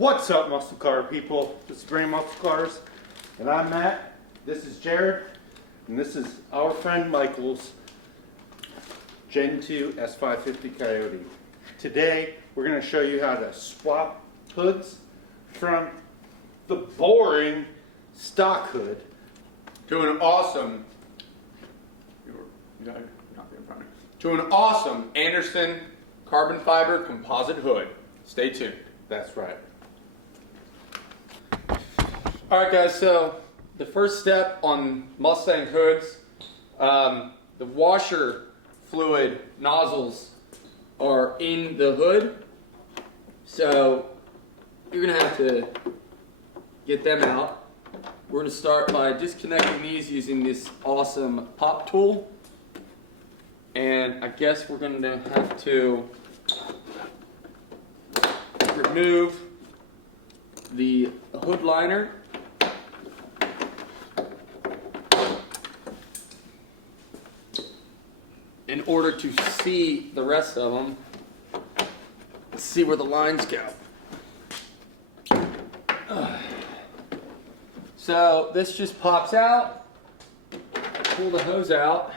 What's up, muscle car people? This is Brain Muscle Cars, and I'm Matt. This is Jared, and this is our friend Michael's Gen 2 S550 Coyote. Today, we're going to show you how to swap hoods from the boring stock hood to an awesome, Anderson carbon fiber composite hood. Stay tuned. That's right. Alright guys, so the first step on Mustang hoods, the washer fluid nozzles are in the hood, so you're going to have to get them out. We're going to start by disconnecting these using this awesome pop tool, and I guess we're going to have to remove the hood liner. In order to see the rest of them, see where the lines go. So this just pops out, pull the hose out,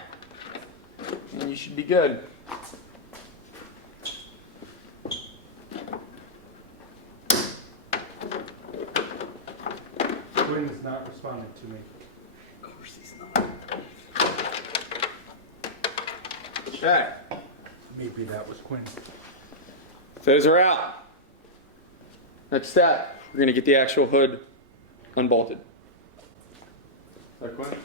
and you should be good. Quinn is not responding to me. Of course he's not. Okay. Maybe that was Quinn. Those are out. Next step, we're going to get the actual hood unbolted. Is that Quinn?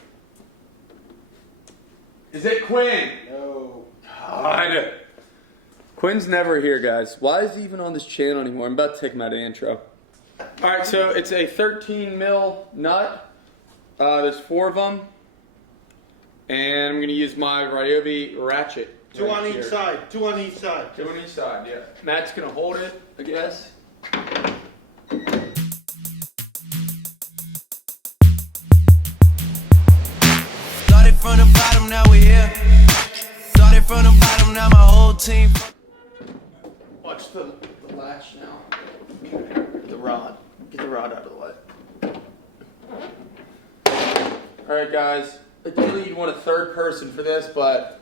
Is it Quinn? No. God. Quinn's never here, guys. Why is he even on this channel anymore? I'm about to take him out of the intro. Alright, so it's a 13 mil nut. There's 4 of them. And I'm going to use my Ryobi ratchet. Two on each side. Two on each side. 2 on each side, yeah. Matt's going to hold it, I guess. Started from the bottom, now we're here. Started from the bottom, now my whole team. Watch the latch now. The rod. Get the rod out of the way. Alright guys, ideally you'd want a third person for this, but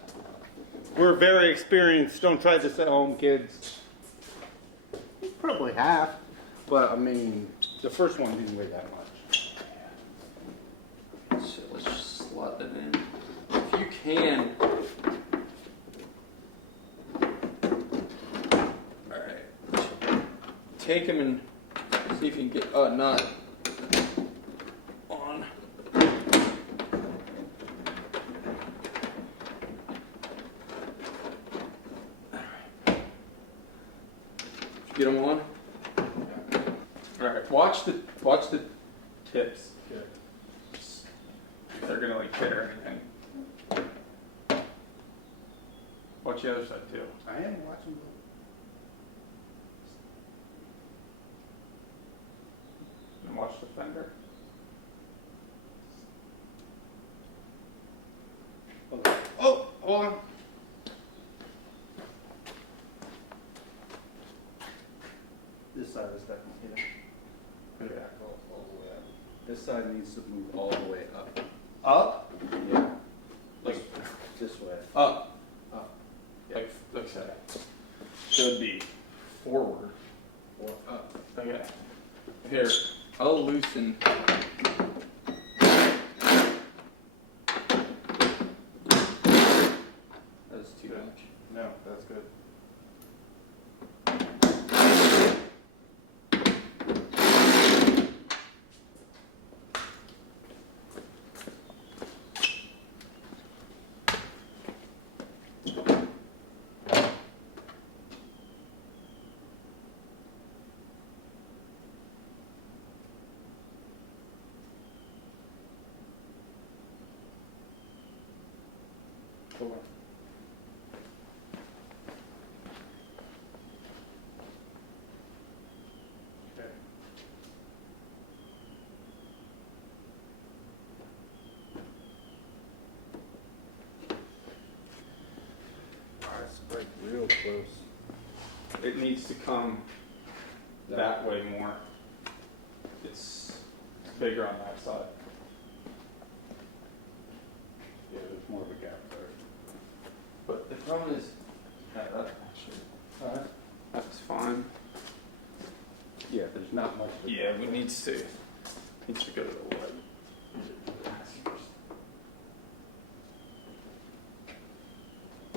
We're very experienced. Don't try this at home, kids. Probably half, but I mean, the first one didn't weigh that much. so let's just slot that in. If you can. Alright. Take him and see if you can get a knot on. Get them on. All right. Watch the tips. Here. They're gonna like hit or anything. Watch the other side too. I am watching the... And watch the fender. Oh, hold on. This side is definitely hitting. Yeah. All the way up. This side needs to move all the way up. Up. Yeah. Like This way. up. Up. Like that. Should be forward. Or up. Okay. Here. I'll loosen. That's too much. No, that's good. Four. Okay. It needs to come that way more. It's bigger on that side. Yeah, there's more of a gap there. But the problem is, that actually, that's fine. Yeah, there's not much. Yeah, we needs to go to the wood.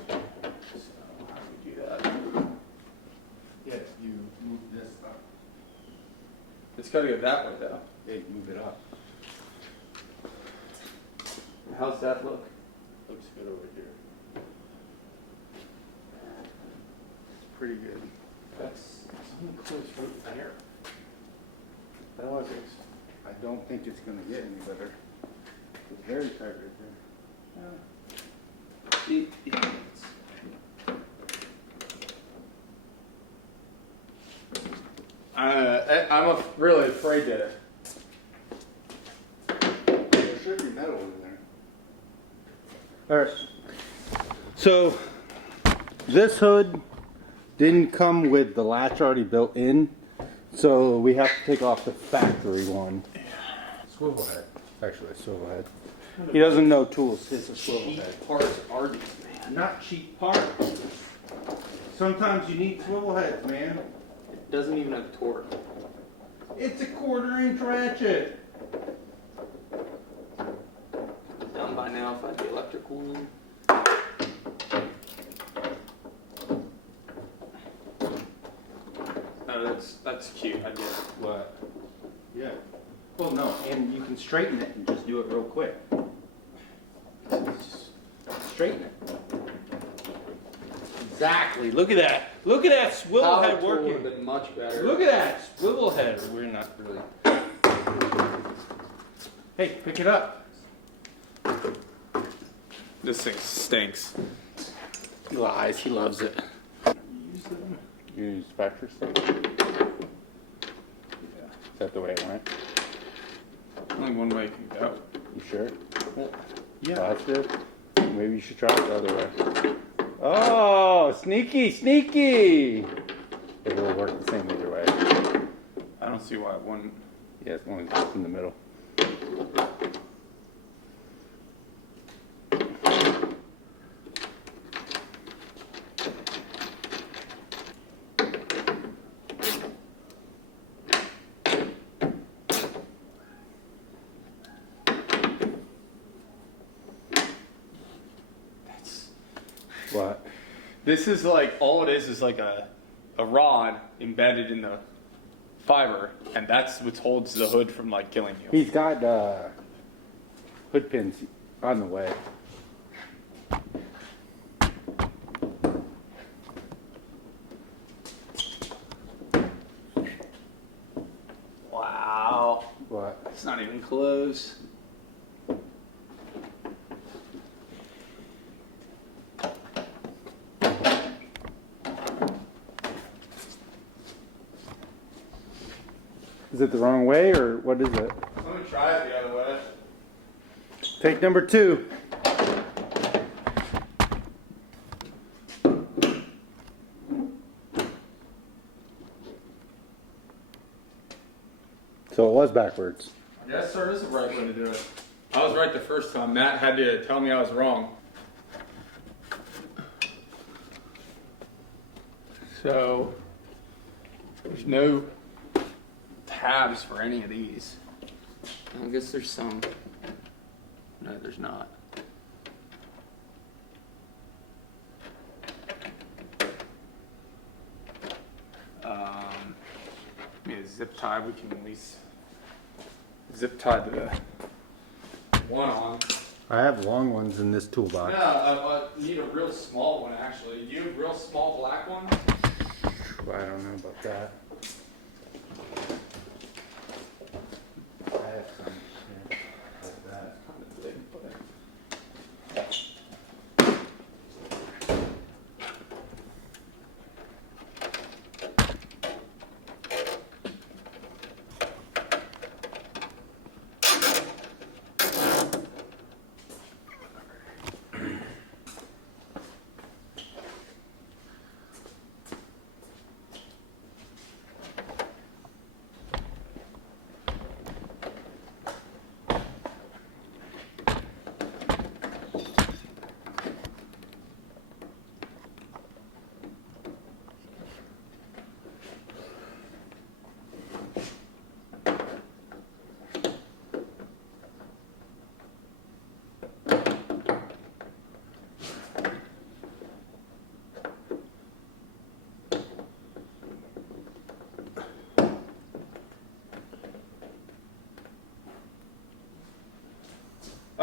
So how do we do that? Yeah, you move this up. It's got to go that way though. Yeah, you move it up. How's that look? Looks good over here. It's pretty good. That's something close right there. That was it. I don't think it's gonna get any better. It's very tight right there. I'm really afraid that There should be metal in there. Alright. So, this hood didn't come with the latch already built in, so we have to take off the factory one. Swivel head. Actually, a swivel head. He doesn't know tools. It's a swivel head. cheap parts are these, man. Not cheap parts. Sometimes you need swivel heads, man. It doesn't even have torque. It's a 1/4-inch ratchet. Done by now if I had the electric one. No, that's cute. I get it. What? Yeah. Well, no, and you can straighten it and just do it real quick. Just straighten it. Exactly. Look at that. Look at that swivel head would working. have been much better. Look at that swivel head. We're not really. Hey, pick it up. This thing stinks. He lies. He loves it. Use them. Use factory stuff. Yeah. Is that the way it went? Only one way it can go. You sure? Well, That's it. Maybe you should try it the other way. Oh, sneaky, sneaky! It will work the same either way. I don't see why it wouldn't. Yeah, as long as it's in the middle. What? This is like, all it is like a rod embedded in the fiber, and that's what holds the hood from like killing you. He's got hood pins on the way. Wow. What? It's not even close. Is it the wrong way or what is it? Let me try it the other way. Take number 2. So it was backwards. I guess there is a right way to do it. I was right the first time. Matt had to tell me I was wrong. So, there's no tabs for any of these. I guess there's some. No, there's not. Maybe a zip tie, we can at least zip tie the one on. I have long ones in this No, toolbox. I need a real small one actually. Do you have a real small black one? I don't know about that. I have some here, like that. Kind of big, but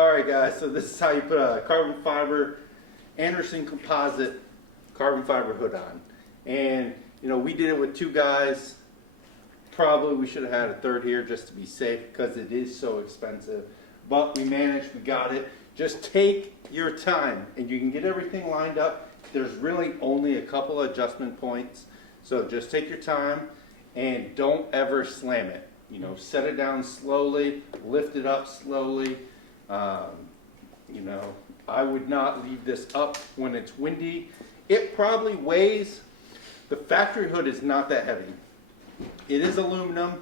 Alright guys, so this is how you put a carbon fiber Anderson composite carbon fiber hood on. And you know, we did it with 2 guys. Probably we should have had a third here just to be safe because it is so expensive. But we managed, we got it. Just take your time and you can get everything lined up. There's really only a couple adjustment points. So just take your time and don't ever slam it. You know, set it down slowly, lift it up slowly. You know, I would not leave this up when it's windy. It probably weighs, the factory hood is not that heavy. It is aluminum,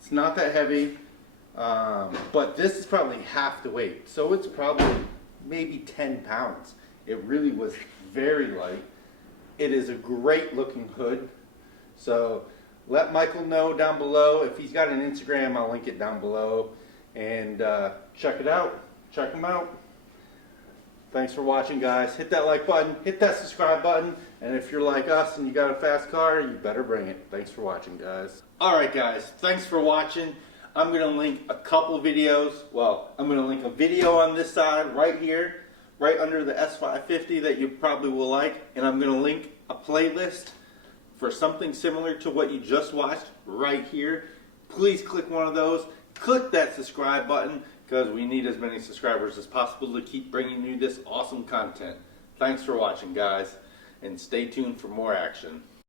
it's not that heavy, but this is probably half the weight. So it's probably maybe 10 pounds. It really was very light. It is a great looking hood. So let Michael know down below. If he's got an Instagram, I'll link it down below. And check it out. Check him out. Thanks for watching, guys. Hit that like button, hit that subscribe button, and if you're like us and you got a fast car, you better bring it. Thanks for watching, guys. Alright guys, thanks for watching. I'm going to link a couple videos. Well, I'm going to link a video on this side right here, right under the S550 that you probably will like, and I'm going to link a playlist for something similar to what you just watched right here. Please click one of those. Click that subscribe button, because we need as many subscribers as possible to keep bringing you this awesome content. Thanks for watching, guys, and stay tuned for more action.